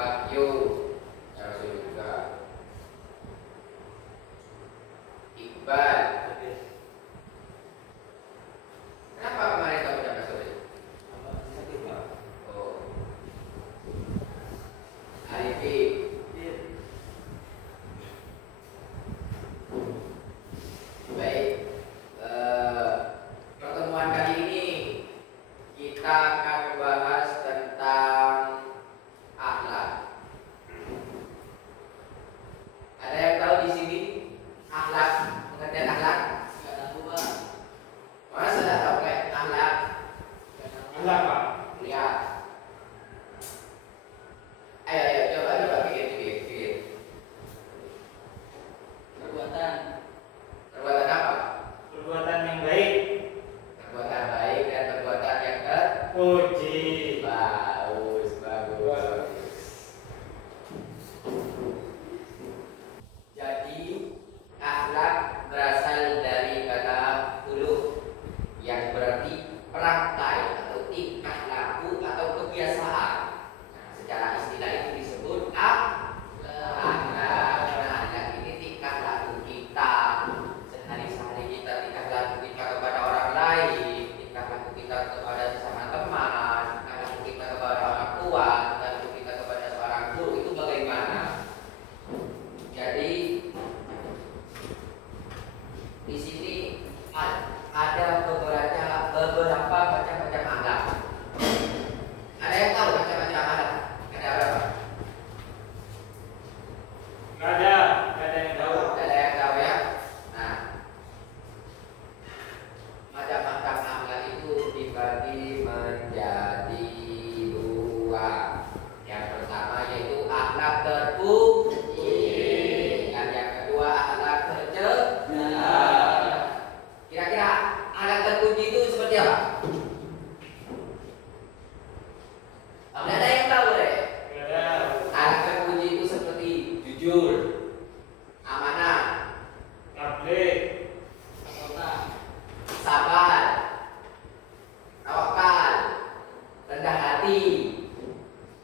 Bagio, Rasul juga. Iqbal. Kenapa kemarin kamu dapat sulit? Oh. Arifin. Baik. Pertemuan kali ini kita akan membahas tentang akhlak. Ada yang tahu di sini akhlak, pengertian akhlak? Nggak tahu, Pak. Masa tidak tahu kayak akhlak? Akhlak, Pak. Lihat. Ayo, coba pikir. Perbuatan Perbuatan apa? perbuatan yang baik. Perbuatan baik dan perbuatan yang Puji. bagus. Jadi akhlak berasal dari kata khuluq yang berarti perantai atau tingkah laku atau kebiasaan. Nah, secara istilah itu disebut akhlak. Nah, akhlak ini tingkah laku kita sehari-hari, kita tingkah laku kita kepada orang lain, tingkah laku kita kepada sesama teman, tingkah laku kita kepada orang tua, tingkah laku kita kepada seorang guru, itu bagaimana? Jadi di sini ada beberapa macam-macam akhlak. Ada yang tahu macam-macam akhlak? Ada berapa? Nggak ada yang tahu. Ada yang tahu ya? Nah, macam-macam akhlak itu dibagi menjadi dua. Yang pertama yaitu akhlak terpuji, dan yang kedua akhlak tercela. Kira-kira akhlak terpuji itu seperti apa? Tidak ada yang tahu deh. Nggak ada. Akhlak terpuji itu seperti jujur, amanah, Tablik. sabar, tawakal, rendah hati,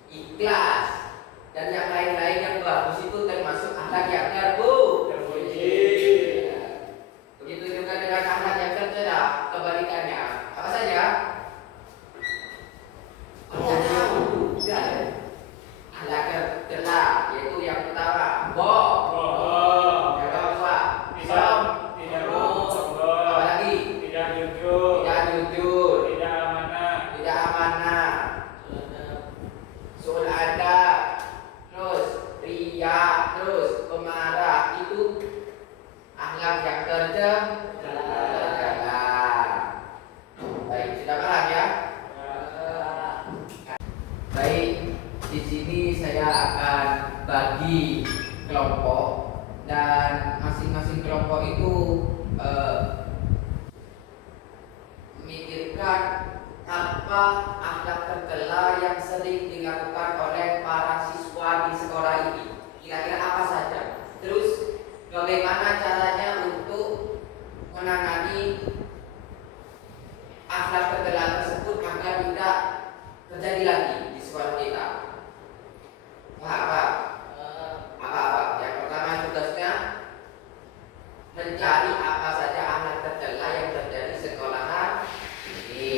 ikhlas, dan yang lain-lain yang bagus itu termasuk akhlak yang Terpuji. Begitu juga dengan akhlak yang tercela, kebalikannya. Apa saja? Anda tahu juga ya? Akhlak tercela yaitu yang pertama bohong, yang kedua Tidak sombong. apalagi Tidak jujur. tidak jujur, Tidak amanah. tidak amanah, suul adab, terus ria, terus pemarah. Itu akhlak yang tercela. Baik, sudah paham ya? Baik, di sini saya akan bagi kelompok dan masing-masing kelompok itu memikirkan apa akhlak tercela yang sering dilakukan oleh para siswa di sekolah ini. Kira-kira apa saja? Terus bagaimana caranya untuk menangani akhlak tercela tersebut agar tidak terjadi lagi di sekolah kita? Apa? Yang pertama tugasnya mencari apa saja akhlak tercela yang terjadi di sekolahan ini,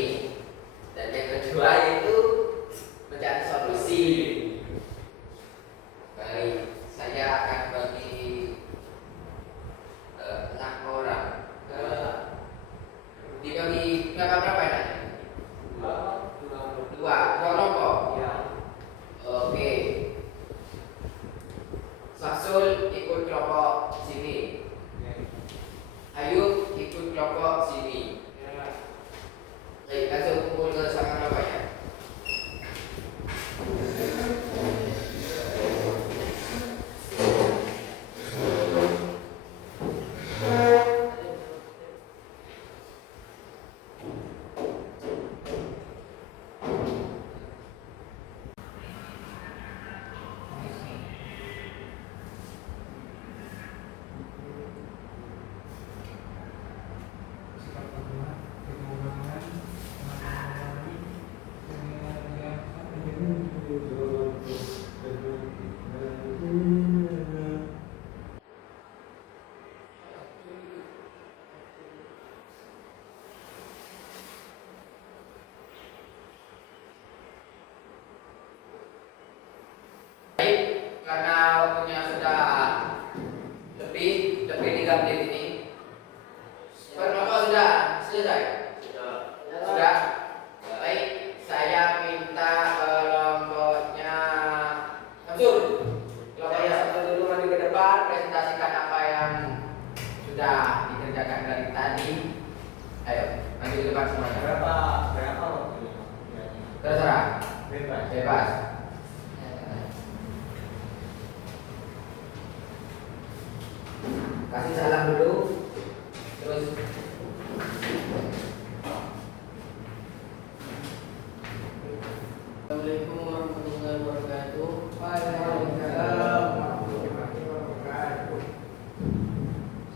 dan yang kedua itu mencari solusi. Betul. Kelompok yang satu dulu maju ke depan, presentasikan apa yang sudah dikerjakan dari tadi. Ayo, maju ke depan semuanya. Berapa waktunya? Terserah, Bebas. bebas. Kasih salam dulu, terus Assalamualaikum warahmatullahi wabarakatuh. Waalaikumsalam warahmatullahi wabarakatuh.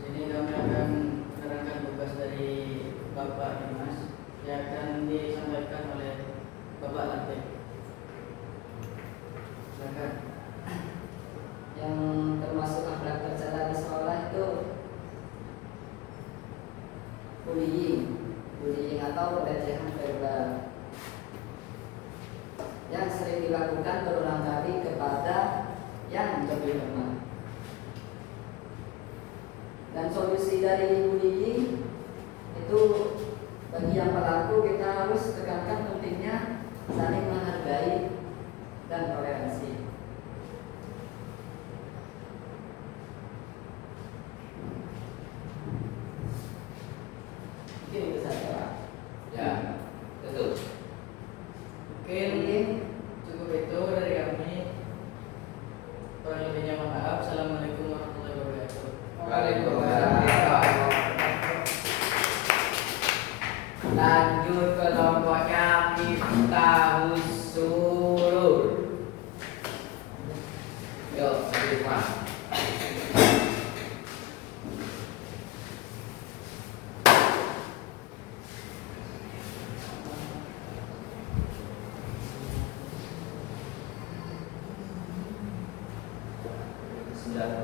Sini kami akan menerangkan tugas dari Bapak Dimas yang akan disampaikan oleh Bapak Latif. Silakan. Yang termasuk akhlak tercela di sekolah itu bullying atau pelecehan verbal yang sering dilakukan berulang kali kepada yang lebih lemah. Dan solusi dari bullying itu bagi yang pelaku kita harus tekankan pentingnya saling menghargai dan toleransi. Mungkin itu saja, Pak. ya, betul. Mungkin cukup itu dari kami. Kurang lebihnya mohon maaf. Assalamualaikum warahmatullahi wabarakatuh. Waalaikumsalam. Lanjut ke kelompoknya Miftahus Surur. Yuk, semua.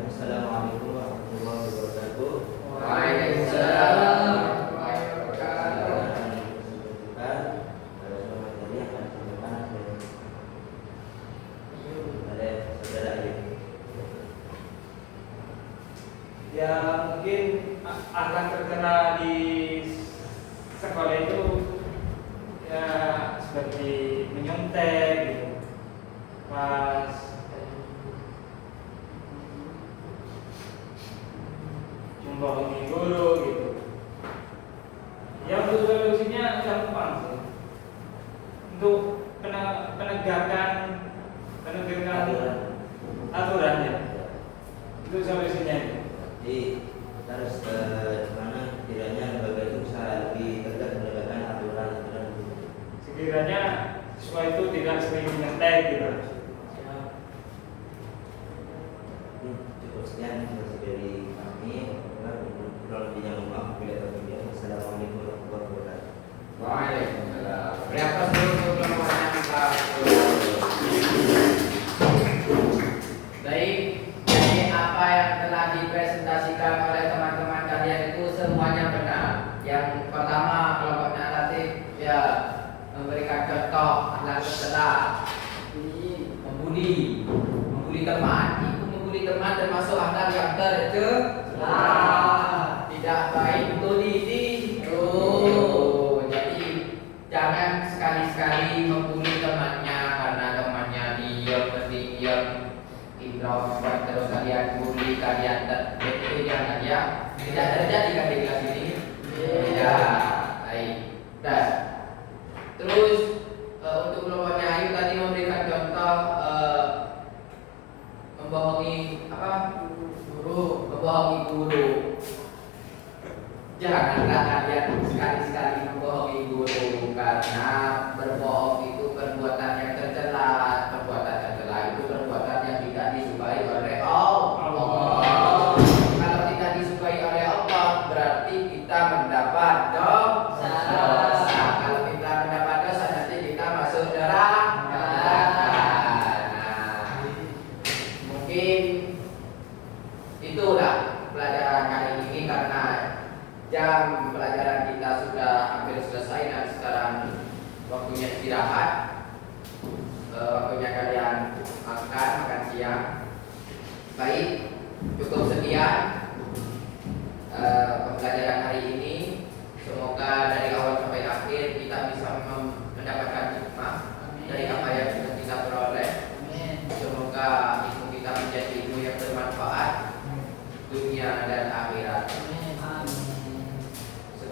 Assalamualaikum warahmatullahi wabarakatuh. Waalaikumsalam warahmatullahi wabarakatuh. Ya mungkin akan terkena di sekolah itu ya seperti menyontek gitu. Pas membohongi guru gitu. Ya untuk solusinya gampang sih. Untuk penegakan aturan ya. Itu solusinya. Jadi kita harus gimana kiranya lembaga itu bisa lebih tegas menegakkan aturan. Sekiranya siswa itu tidak sering menyetek gitu. Ini cukup sekian informasi dari kami. Kurang lebihnya mohon maaf bila terjadi. Assalamualaikum warahmatullahi wabarakatuh. Waalaikumsalam. Berapa seluruh kelompoknya Miftahus Surur? Baik, jadi apa yang telah dipresentasikan oleh teman-teman kalian itu semuanya benar. Yang pertama kelompoknya Latif ya memberikan contoh akhlak tercela, membuli teman. Itu membuli teman termasuk akhlak yang tercela, tidak baik untuk diri. Jadi jangan sekali-sekali membuli temannya karena temannya diam pendiam, introvert, terus kalian bully, kalian itu jangan ya. Tidak terjadi kan di kelas ini? Tidak. Baik. Dan terus untuk kelompoknya Ayu tadi memberikan contoh membohongi guru. Janganlah kalian sekali-sekali membohongi guru karena berbohong itu perbuatan yang tercela. Perbuatan tercela itu perbuatan yang tidak disukai oleh Allah. Kalau tidak disukai oleh Allah berarti kita mendapat dosa. Kalau kita mendapat dosa nanti kita masuk neraka. Nah, mungkin itulah pelajaran kali ini karena jam pelajaran kita sudah hampir selesai dan sekarang waktunya istirahat. Waktunya kalian makan siang. Baik, cukup sekian pembelajaran hari ini. Semoga dari awal sampai akhir kita bisa mendapatkan hikmah dari apa yang sudah kita peroleh. Semoga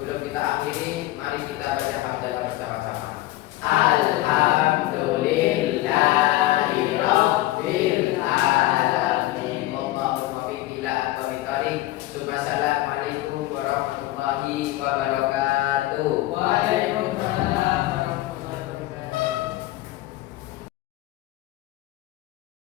Sebelum kita akhiri, mari kita baca hamdalah bersama-sama. Alhamdulillahi Rabbil Alamin. Allahumma bi'ila wa bitari. Subhanallahi